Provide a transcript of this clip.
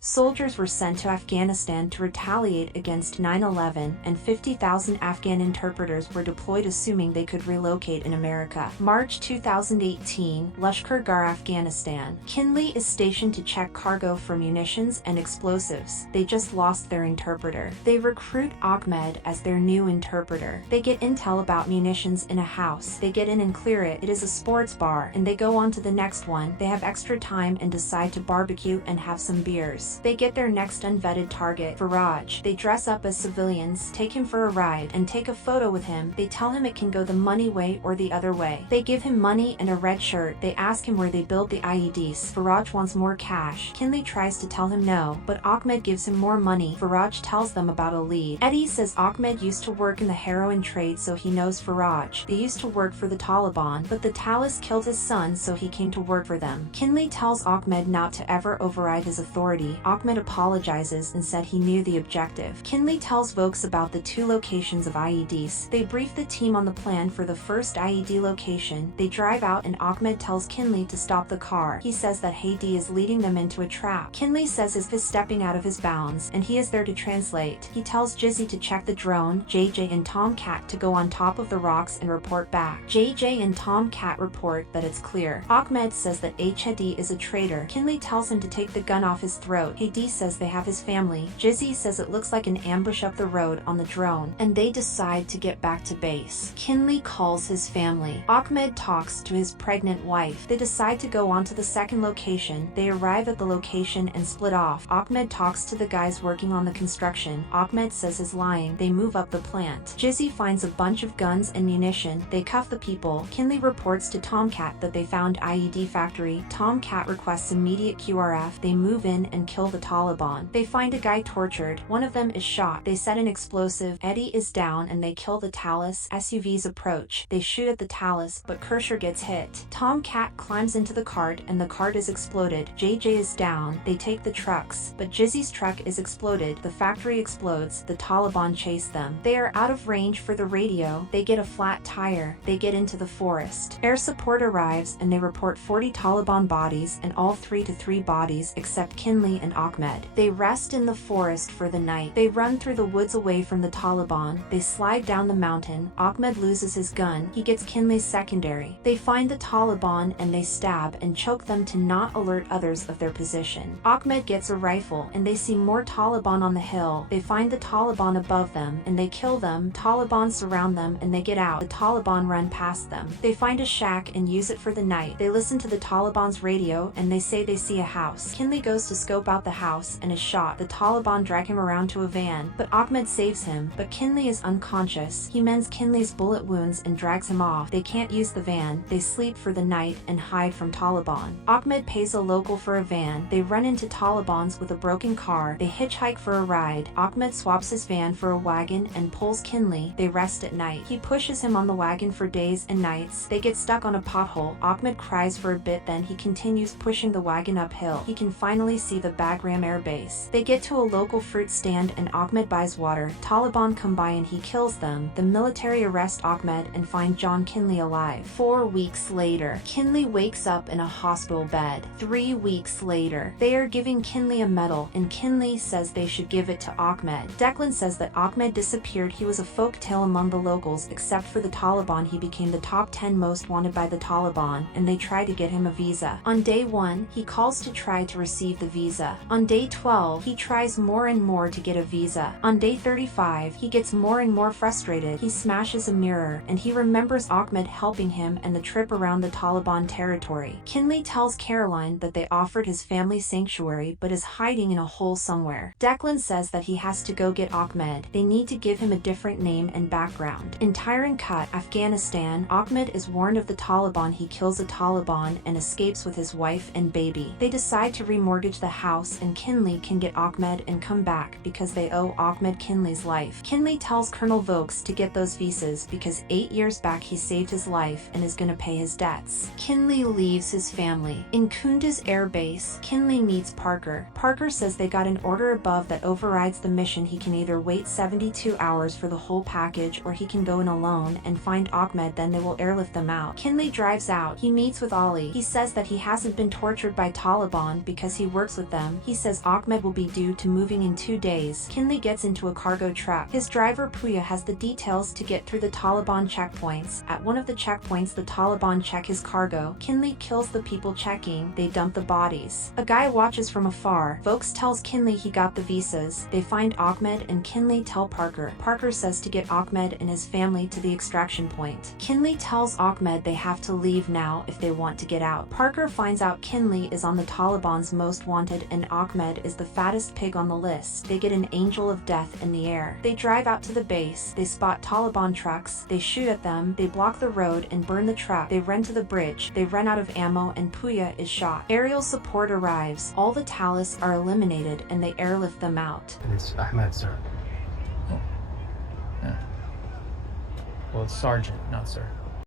Soldiers were sent to Afghanistan to retaliate against 9/11, and 50,000 Afghan interpreters were deployed assuming they could relocate in America. March 2018, Lashkar-Gah, Afghanistan. Kinley is stationed to check cargo for munitions and explosives. They just lost their interpreter. They recruit Ahmed as their new interpreter. They get intel about munitions in a house. They get in and clear it. It is a sports bar, and they go on to the next one. They have extra time and decide to barbecue and have some beers. They get their next unvetted target, Faraj. They dress up as civilians, take him for a ride, and take a photo with him. They tell him it can go the money way or the other way. They give him money and a red shirt. They ask him where they build the IEDs. Faraj wants more cash. Kinley tries to tell him no, but Ahmed gives him more money. Faraj tells them about a lead. Eddie says Ahmed used to work in the heroin trade, so he knows Faraj. They used to work for the Taliban, but the Talis killed his son, so he came to work for them. Kinley tells Ahmed not to ever override his authority. Ahmed apologizes and said he knew the objective. Kinley tells Vokes about the 2 locations of IEDs. They brief the team on the plan for the first IED location. They drive out and Ahmed tells Kinley to stop the car. He says that Hadi is leading them into a trap. Kinley says is stepping out of his bounds, and he is there to translate. He tells Jizzy to check the drone, JJ and Tomcat to go on top of the rocks and report back. JJ and Tomcat report that it's clear. Ahmed says that Hadi is a traitor. Kinley tells him to take the gun off his throat. Hadi says they have his family. Jizzy says it looks like an ambush up the road on the drone, and they decide to get back to base. Kinley calls his family. Ahmed talks to his pregnant wife. They decide to go on to the second location. They arrive at the location and split off. Ahmed talks to the guys working on the construction. Ahmed says he's lying. They move up the plant. Jizzy finds a bunch of guns and munition. They cuff the people. Kinley reports to Tomcat that they found IED factory. Tomcat requests immediate QRF. They move in and kill the Taliban. They find a guy tortured. One of them is shot. They set an explosive. Eddie is down and they kill the Talis. SUVs approach. They shoot at the Talis, but Kersher gets hit. Tomcat climbs into the cart and the cart is exploded. JJ is down. They take the trucks, but Jizzy's truck is exploded. The factory explodes. The Taliban chase them. They are out of range for the radio. They get a flat tire. They get into the forest. Air support arrives and they report 40 Taliban bodies and all 3 to 3 bodies except Kinley and Ahmed. They rest in the forest for the night. They run through the woods away from the Taliban. They slide down the mountain. Ahmed loses his gun. He gets Kinley's secondary. They find the Taliban and they stab and choke them to not alert others of their position. Ahmed gets a rifle and they see more Taliban on the hill. They find the Taliban above them and they kill them. Taliban surround them and they get out. The Taliban run past them. They find a shack and use it for the night. They listen to the Taliban's radio and they say they see a house. Kinley goes to scope out the house and is shot. The Taliban drag him around to a van, but Ahmed saves him. But Kinley is unconscious. He mends Kinley's bullet wounds and drags him off. They can't use the van. They sleep for the night and hide from Taliban. Ahmed pays a local for a van. They run into Talibans with a broken car. They hitchhike for a ride. Ahmed swaps his van for a wagon and pulls Kinley. They rest at night. He pushes him on the wagon for days and nights. They get stuck on a pothole. Ahmed cries for a bit, then he continues pushing the wagon uphill. He can finally see the Bagram Air Base. They get to a local fruit stand and Ahmed buys water. Taliban come by and he kills them. The military arrest Ahmed and find John Kinley alive. 4 weeks later, Kinley wakes up in a hospital bed. 3 weeks later, they are giving Kinley a medal and Kinley says they should give it to Ahmed. Declan says that Ahmed disappeared. He was a folk tale among the locals. Except for the Taliban, he became the top 10 most wanted by the Taliban and they try to get him a visa. On day 1, he calls to try to receive the visa. On day 12, he tries more and more to get a visa. On day 35, he gets more and more frustrated. He smashes a mirror and he remembers Ahmed helping him and the trip around the Taliban territory. Kinley tells Caroline that they offered his family sanctuary but is hiding in a hole somewhere. Declan says that he has to go get Ahmed. They need to give him a different name and background. In Tyran Kut, Afghanistan, Ahmed is warned of the Taliban. He kills a Taliban and escapes with his wife and baby. They decide to remortgage the house and Kinley can get Ahmed and come back because they owe Ahmed Kinley's life. Kinley tells Colonel Vokes to get those visas because 8 years back he saved his life and is gonna pay his debts. Kinley leaves his family. In Kunduz Air Base, Kinley meets Parker. Parker says they got an order above that overrides the mission. He can either wait 72 hours for the whole package or he can go in alone and find Ahmed, then they will airlift them out. Kinley drives out. He meets with Ali. He says that he hasn't been tortured by Taliban because he works with them them. He says Ahmed will be due to moving in 2 days. Kinley gets into a cargo truck. His driver Puya has the details to get through the Taliban checkpoints. At one of the checkpoints, the Taliban check his cargo. Kinley kills the people checking. They dump the bodies. A guy watches from afar. Vokes tells Kinley he got the visas. They find Ahmed and Kinley tell Parker. Parker says to get Ahmed and his family to the extraction point. Kinley tells Ahmed they have to leave now if they want to get out. Parker finds out Kinley is on the Taliban's most wanted and Ahmed is the fattest pig on the list. They get an angel of death in the air. They drive out to the base. They spot Taliban trucks. They shoot at them. They block the road and burn the truck. They run to the bridge. They run out of ammo and Puya is shot. Aerial support arrives. All the Talis are eliminated and they airlift them out. And it's Ahmed, sir. Oh. Yeah. Well, it's Sergeant, not sir.